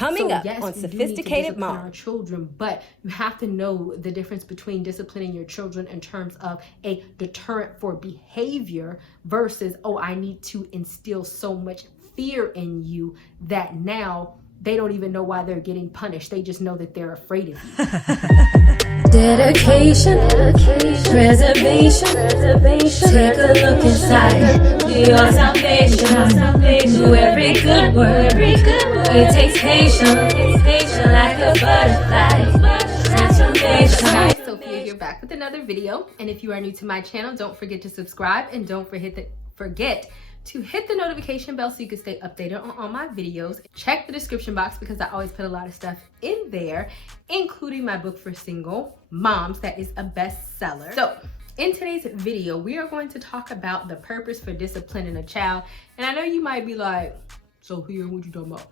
Coming So up yes, on we do need to Sophisticated discipline Mom. our children, but you have to know the difference between disciplining your children in terms of a deterrent for behavior versus, oh, I need to instill so much fear in you that now they don't even know why they're getting punished. They just know that they're afraid of you. Dedication, preservation, take a look inside your salvation. Do every good work, it takes patience, like a butterfly. Transformation. Hi guys, Sophia here back with another video, and if you are new to my channel, don't forget to subscribe and don't forget to hit the notification bell so you can stay updated on all my videos. Check the description box because I always put a lot of stuff in there, including my book for single moms that is a bestseller. So in today's video, we are going to talk about the purpose for disciplining a child. And I know you might be like, Sophia, what you talking about?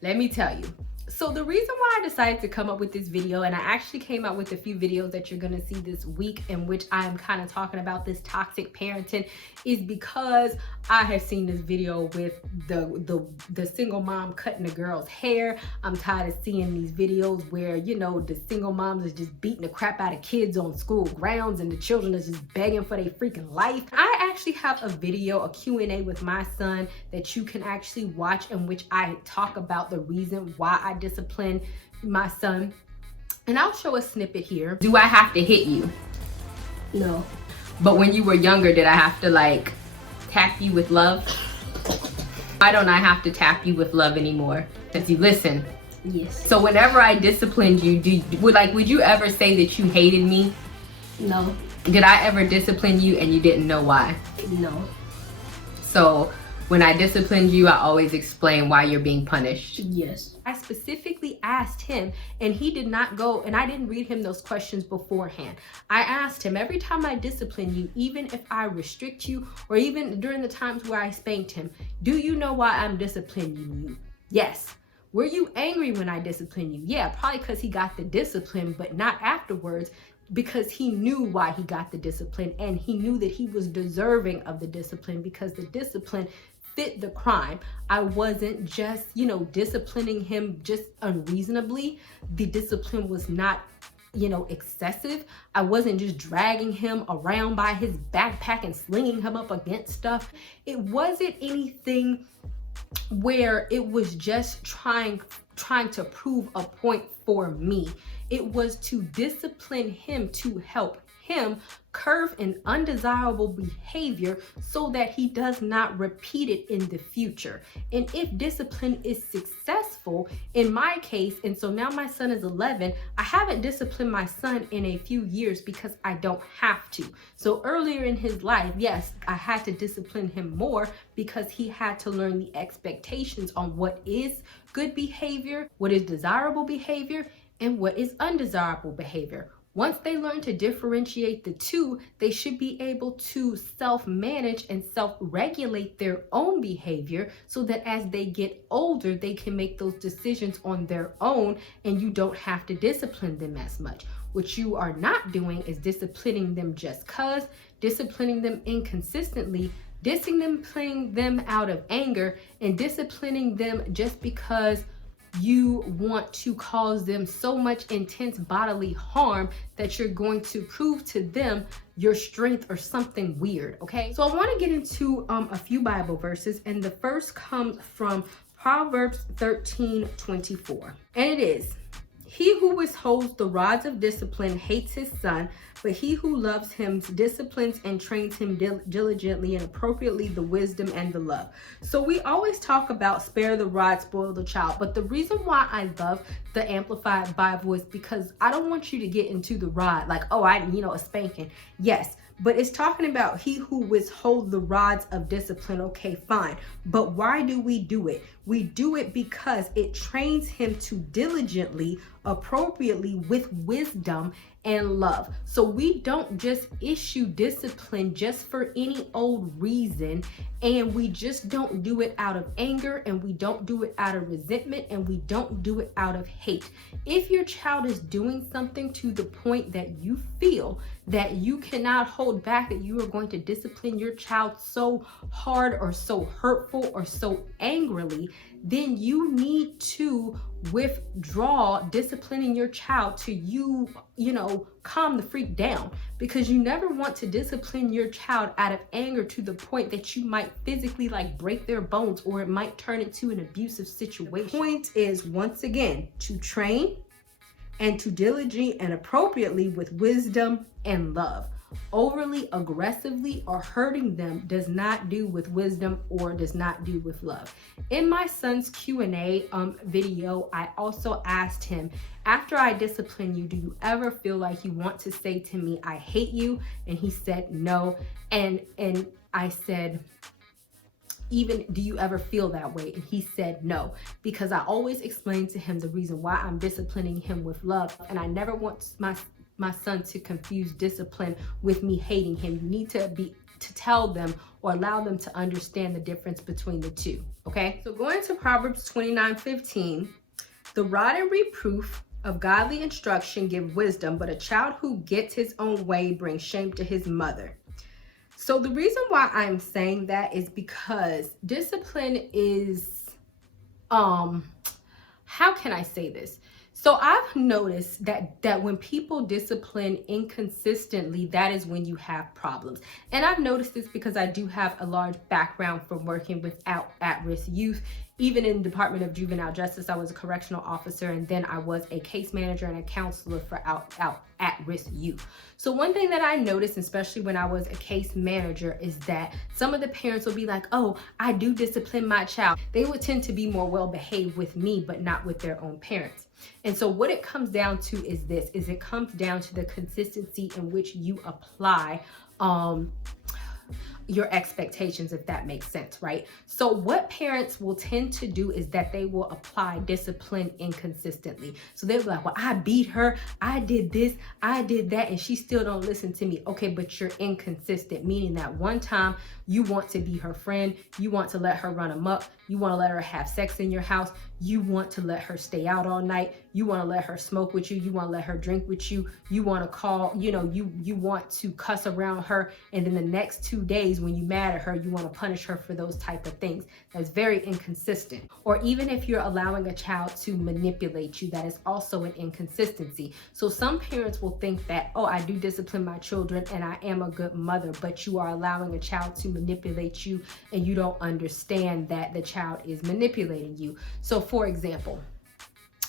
Let me tell you. So the reason why I decided to come up with this video, and I actually came out with a few videos that you're gonna see this week in which I'm kind of talking about this toxic parenting, is because I have seen this video with the single mom cutting the girl's hair. I'm tired of seeing these videos where, you know, the single moms is just beating the crap out of kids on school grounds and the children is just begging for their freaking life. I actually have a video, a Q&A with my son that you can actually watch, in which I talk about the reason why I discipline my son, and I'll show a snippet here. Do I have to hit you? No. But when you were younger, did I have to like tap you with love? Why don't I have to tap you with love anymore? Because you listen. Yes. So whenever I disciplined you, would you ever say that you hated me? No. Did I ever discipline you and you didn't know why? No. So when I disciplined you, I always explain why you're being punished. Yes. I specifically asked him, and he did not go, and I didn't read him those questions beforehand. I asked him, every time I discipline you, even if I restrict you, or even during the times where I spanked him, do you know why I'm disciplining you? Yes. Were you angry when I disciplined you? Yeah, probably because he got the discipline, but not afterwards, because he knew why he got the discipline, and he knew that he was deserving of the discipline because the discipline fit the crime. I wasn't just, you know, disciplining him just unreasonably. The discipline was not, you know, excessive. I wasn't just dragging him around by his backpack and slinging him up against stuff. It wasn't anything where it was just trying to prove a point for me. It was to discipline him, to help him curb an undesirable behavior so that he does not repeat it in the future. And if discipline is successful, in my case, and so now my son is 11, I haven't disciplined my son in a few years because I don't have to. So earlier in his life, yes, I had to discipline him more because he had to learn the expectations on what is good behavior, what is desirable behavior, and what is undesirable behavior. Once they learn to differentiate the two, they should be able to self-manage and self-regulate their own behavior so that as they get older, they can make those decisions on their own and you don't have to discipline them as much. What you are not doing is disciplining them just cause, disciplining them inconsistently, disciplining them out of anger, and disciplining them just because you want to cause them so much intense bodily harm that you're going to prove to them your strength or something weird, okay? So I want to get into a few Bible verses, and the first comes from Proverbs 13:24, and it is, "He who withholds the rods of discipline hates his son, but he who loves him disciplines and trains him diligently and appropriately the wisdom and the love." So we always talk about spare the rod, spoil the child. But the reason why I love the Amplified Bible is because I don't want you to get into the rod like, oh, a spanking. Yes, but it's talking about he who withholds the rods of discipline. Okay, fine. But why do we do it? We do it because it trains him to diligently, appropriately, with wisdom and love. So we don't just issue discipline just for any old reason, and we just don't do it out of anger, and we don't do it out of resentment, and we don't do it out of hate. If your child is doing something to the point that you feel that you cannot hold back, that you are going to discipline your child so hard or so hurtful or so angrily then you need to withdraw disciplining your child to calm the freak down, because you never want to discipline your child out of anger to the point that you might physically break their bones, or it might turn into an abusive situation. The point is, once again, to train and to diligently and appropriately with wisdom and love. Overly aggressively or hurting them does not do with wisdom or does not do with love. In my son's Q&A video, I also asked him, after I discipline you, do you ever feel like you want to say to me, I hate you? And he said no. And I said, even do you ever feel that way? And he said no, because I always explain to him the reason why I'm disciplining him with love, and I never want my son to confuse discipline with me hating him. You need to tell them or allow them to understand the difference between the two. Okay, so going to Proverbs 29:15, the rod and reproof of godly instruction give wisdom, but a child who gets his own way brings shame to his mother. So the reason why I'm saying that is because discipline is, how can I say this? So I've noticed that when people discipline inconsistently, that is when you have problems. And I've noticed this because I do have a large background from working with at-risk youth. Even in the Department of Juvenile Justice, I was a correctional officer, and then I was a case manager and a counselor for at-risk youth. So one thing that I noticed, especially when I was a case manager, is that some of the parents will be like, oh, I do discipline my child. They would tend to be more well-behaved with me, but not with their own parents. And so what it comes down to is this, it comes down to the consistency in which you apply your expectations, if that makes sense, right? So what parents will tend to do is that they will apply discipline inconsistently. So they'll be like, well, I beat her, I did this, I did that, and she still don't listen to me. Okay, but you're inconsistent, meaning that one time you want to be her friend, you want to let her run amok, you want to let her have sex in your house, you want to let her stay out all night, you want to let her smoke with you, you want to let her drink with you, you want to call, you want to cuss around her, and then the next 2 days when you mad at her, you want to punish her for those type of things. That's very inconsistent. Or even if you're allowing a child to manipulate you, that is also an inconsistency. So some parents will think that, oh, I do discipline my children and I am a good mother, but you are allowing a child to manipulate you and you don't understand that the child is manipulating you. So for example,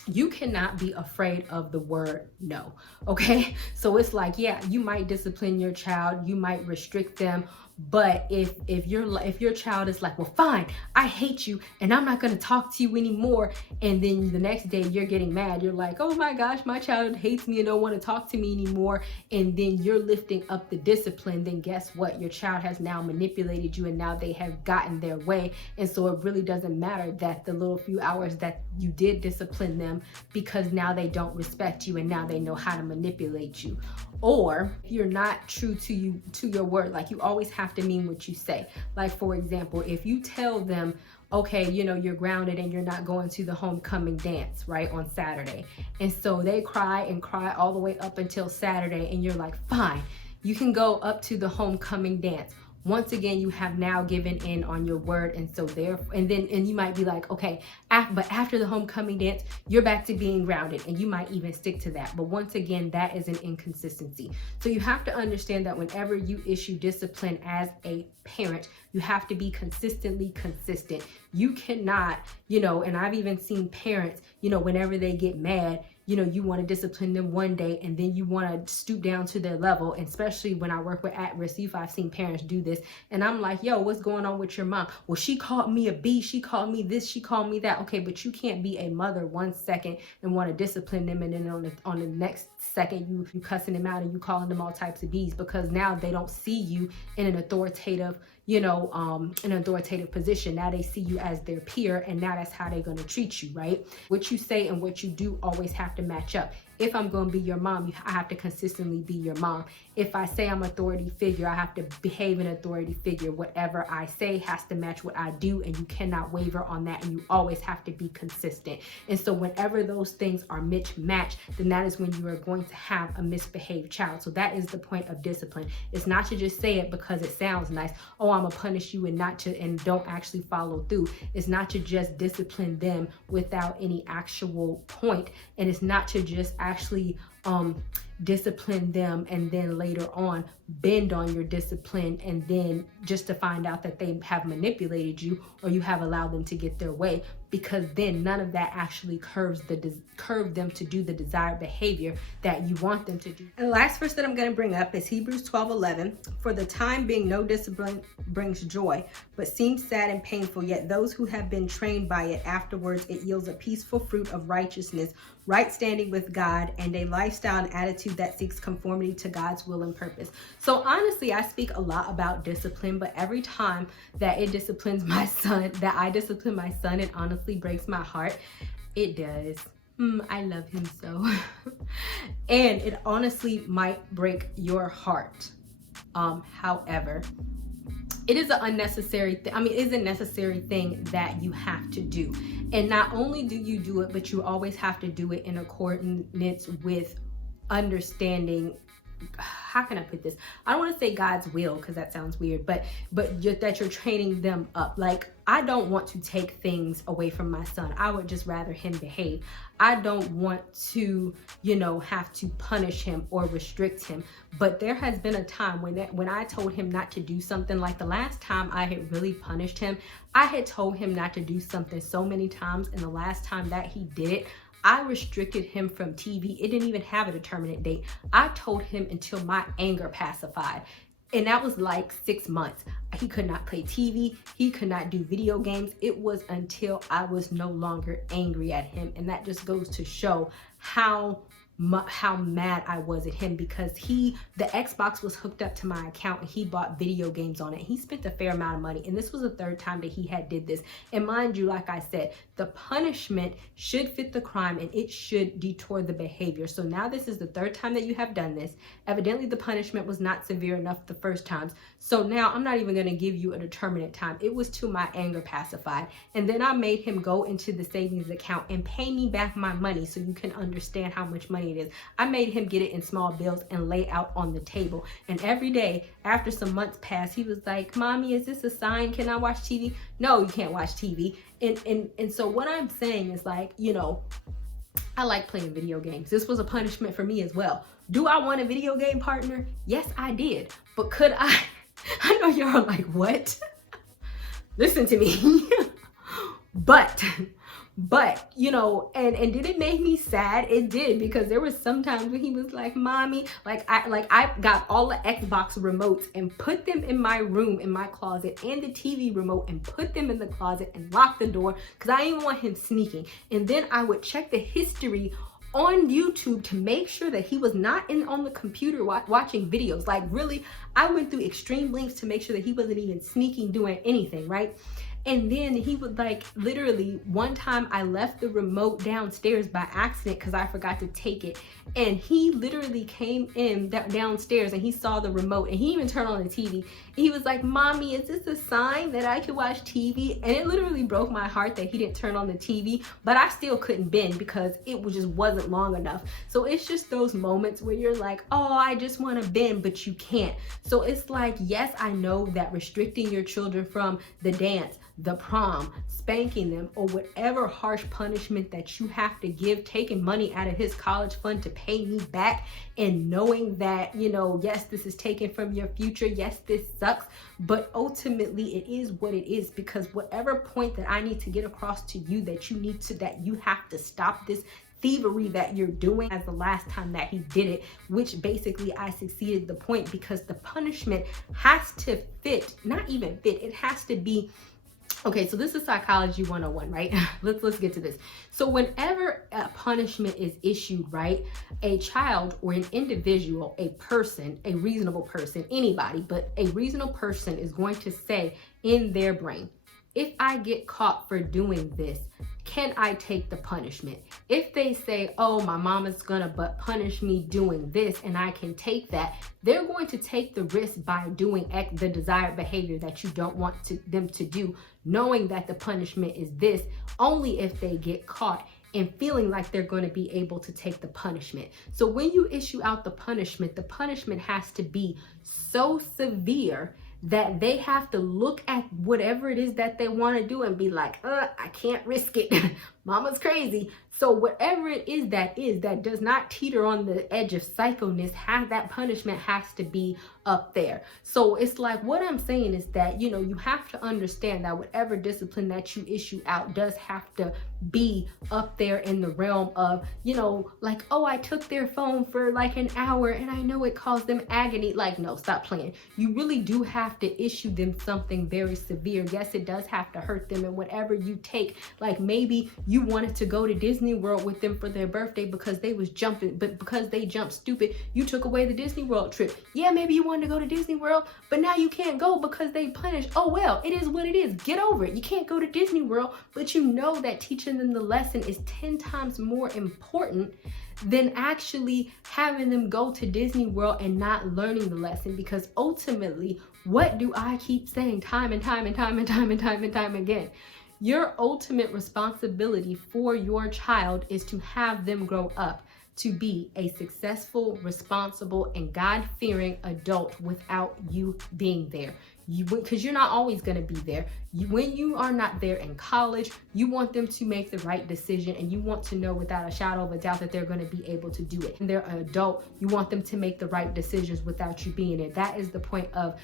you cannot be afraid of the word no, okay? So it's like, yeah, you might discipline your child, you might restrict them, but if your child is like, well, fine, I hate you and I'm not going to talk to you anymore, and then the next day you're getting mad, you're like, oh my gosh, my child hates me and don't want to talk to me anymore, and then you're lifting up the discipline, then guess what? Your child has now manipulated you and now they have gotten their way. And so it really doesn't matter that the little few hours that you did discipline them, because now they don't respect you and now they know how to manipulate you. Or if you're not true to your word, like you always have to mean what you say. Like for example, if you tell them, okay, you're grounded and you're not going to the homecoming dance, right, on Saturday. And so they cry and cry all the way up until Saturday, and you're like, fine, you can go up to the homecoming dance. Once again, you have now given in on your word, and so and you might be like, okay, but after the homecoming dance, you're back to being grounded, and you might even stick to that. But once again, that is an inconsistency. So you have to understand that whenever you issue discipline as a parent, you have to be consistently consistent. You cannot, and I've even seen parents, whenever they get mad, you want to discipline them one day and then you want to stoop down to their level. And especially when I work with at-risk youth, I've seen parents do this. And I'm like, yo, what's going on with your mom? Well, she called me a B, she called me this, she called me that. Okay, but you can't be a mother 1 second and want to discipline them, and then on the next second you cussing them out and you calling them all types of B's, because now they don't see you in an authoritative an authoritative position. Now they see you as their peer, and now that's how they're going to treat you, right? What you say and what you do always have to match up. if I'm going to be your mom, I have to consistently be your mom. If I say I'm an authority figure, I have to behave an authority figure. Whatever I say has to match what I do, and you cannot waver on that, and you always have to be consistent. And so whenever those things are mismatched, then that is when you are going to have a misbehaved child. So that is the point of discipline. It's not to just say it because it sounds nice. Oh, I'm gonna punish you, and don't actually follow through. It's not to just discipline them without any actual point, and it's not to just actually discipline them and then later on bend on your discipline, and then just to find out that they have manipulated you or you have allowed them to get their way, because then none of that actually curve them to do the desired behavior that you want them to do. And the last verse that I'm going to bring up is Hebrews 12:11. For the time being, no discipline brings joy, but seems sad and painful, yet those who have been trained by it, afterwards it yields a peaceful fruit of righteousness, right standing with God, and a lifestyle and attitude that seeks conformity to God's will and purpose. So honestly, I speak a lot about discipline, but every time that I discipline my son, it honestly breaks my heart. It does. I love him so. And it honestly might break your heart. However, it is an unnecessary thing. It is a necessary thing that you have to do. And not only do you do it, but you always have to do it in accordance with understanding. How can I put this? I don't want to say God's will, because that sounds weird, but that you're training them up. Like, I don't want to take things away from my son. I would just rather him behave. I don't want to, have to punish him or restrict him. But there has been a time when I told him not to do something. Like the last time I had really punished him, I had told him not to do something so many times, and the last time that he did it, I restricted him from TV. It didn't even have a determinate date. I told him until my anger pacified. And that was like 6 months. He could not play TV. He could not do video games. It was until I was no longer angry at him. And that just goes to show how mad I was at him, because the Xbox was hooked up to my account and he bought video games on it. He spent a fair amount of money, and this was the third time that he had did this. And mind you, like I said, the punishment should fit the crime and it should detour the behavior. So now this is the third time that you have done this. Evidently the punishment was not severe enough the first times. So now I'm not even going to give you a determinate time. It was till my anger pacified. And then I made him go into the savings account and pay me back my money, so you can understand how much money it is. I made him get it in small bills and lay out on the table. And every day after some months passed, he was like, "Mommy, is this a sign? Can I watch TV?" No, you can't watch TV. And so what I'm saying is, like, I like playing video games. This was a punishment for me as well. Do I want a video game partner? Yes, I did. But could I? I know y'all are like, what? Listen to me. But and did it make me sad? It did, because there was some times when he was like, "Mommy," I got all the Xbox remotes and put them in my room, in my closet, and the TV remote and put them in the closet and locked the door, because I didn't want him sneaking. And then I would check the history on YouTube to make sure that he was not on the computer watching videos. Like, really, I went through extreme lengths to make sure that he wasn't even sneaking, doing anything, right? And then he would, like, literally, one time I left the remote downstairs by accident because I forgot to take it. And he literally came in downstairs and he saw the remote, and he even turned on the TV. He was like, "Mommy, is this a sign that I could watch TV?" And it literally broke my heart that he didn't turn on the TV, but I still couldn't bend because it just wasn't long enough. So it's just those moments where you're like, "Oh, I just want to bend," but you can't. So it's like, yes, I know that restricting your children from the dance, the prom, spanking them, or whatever harsh punishment that you have to give, taking money out of his college fund to pay me back, and knowing that, yes, this is taken from your future, yes, this sucks, but ultimately it is what it is, because whatever point that I need to get across to you, that you have to stop this thievery that you're doing, as the last time that he did it, which basically I succeeded the point, because the punishment has to fit, not even fit, it has to be. Okay, so this is psychology 101, right? Let's get to this. So whenever a punishment is issued, right, a child or an individual, a person, a reasonable person, anybody, but a reasonable person is going to say in their brain, if I get caught for doing this, can I take the punishment? If they say, oh, my mama's gonna but punish me doing this and I can take that, they're going to take the risk by doing the desired behavior that you don't want them to do, knowing that the punishment is this, only if they get caught and feeling like they're going to be able to take the punishment. So when you issue out the punishment has to be so severe that they have to look at whatever it is that they want to do and be like, I can't risk it. Mama's crazy. So whatever it is that does not teeter on the edge of psychoness, that punishment has to be up there. So it's like, what I'm saying is that, you have to understand that whatever discipline that you issue out does have to be up there in the realm of, like, oh, I took their phone for like an hour and I know it caused them agony. Like, no, stop playing. You really do have to issue them something very severe. Yes, it does have to hurt them. And whatever you take, like maybe you wanted to go to Disney World with them for their birthday because they was jumping, but because they jumped stupid, you took away the Disney World trip. Yeah, maybe you wanted to go to Disney World, but now you can't go because they punished. Oh, well, it is what it is. Get over it. You can't go to Disney World, but you know that teaching them the lesson is 10 times more important than actually having them go to Disney World and not learning the lesson. Because ultimately, what do I keep saying time and time and time and time and time and time again? Your ultimate responsibility for your child is to have them grow up to be a successful, responsible, and God-fearing adult without you being there. Because you're not always going to be there. When you are not there in college, you want them to make the right decision, and you want to know without a shadow of a doubt that they're going to be able to do it. And they're an adult, you want them to make the right decisions without you being there. That is the point of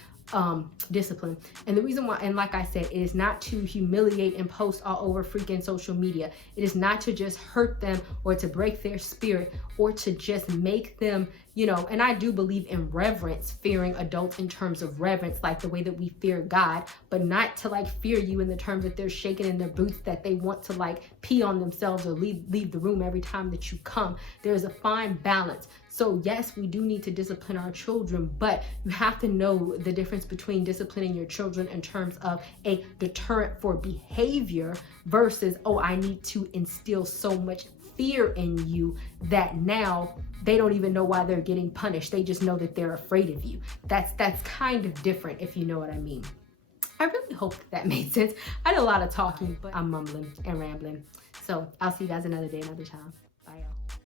discipline. And the reason why, and like I said, it is not to humiliate and post all over freaking social media. It is not to just hurt them or to break their spirit or to just make them, and I do believe in reverence, fearing adults in terms of reverence, like the way that we fear God, but not to like fear you in the terms that they're shaking in their boots, that they want to like pee on themselves or leave the room every time that you come. There's a fine balance. So yes, we do need to discipline our children, but you have to know the difference between disciplining your children in terms of a deterrent for behavior versus, oh, I need to instill so much fear in you that now they don't even know why they're getting punished. They just know that they're afraid of you. That's kind of different, if you know what I mean. I really hope that made sense. I did a lot of talking, but I'm mumbling and rambling. So I'll see you guys another day, another time.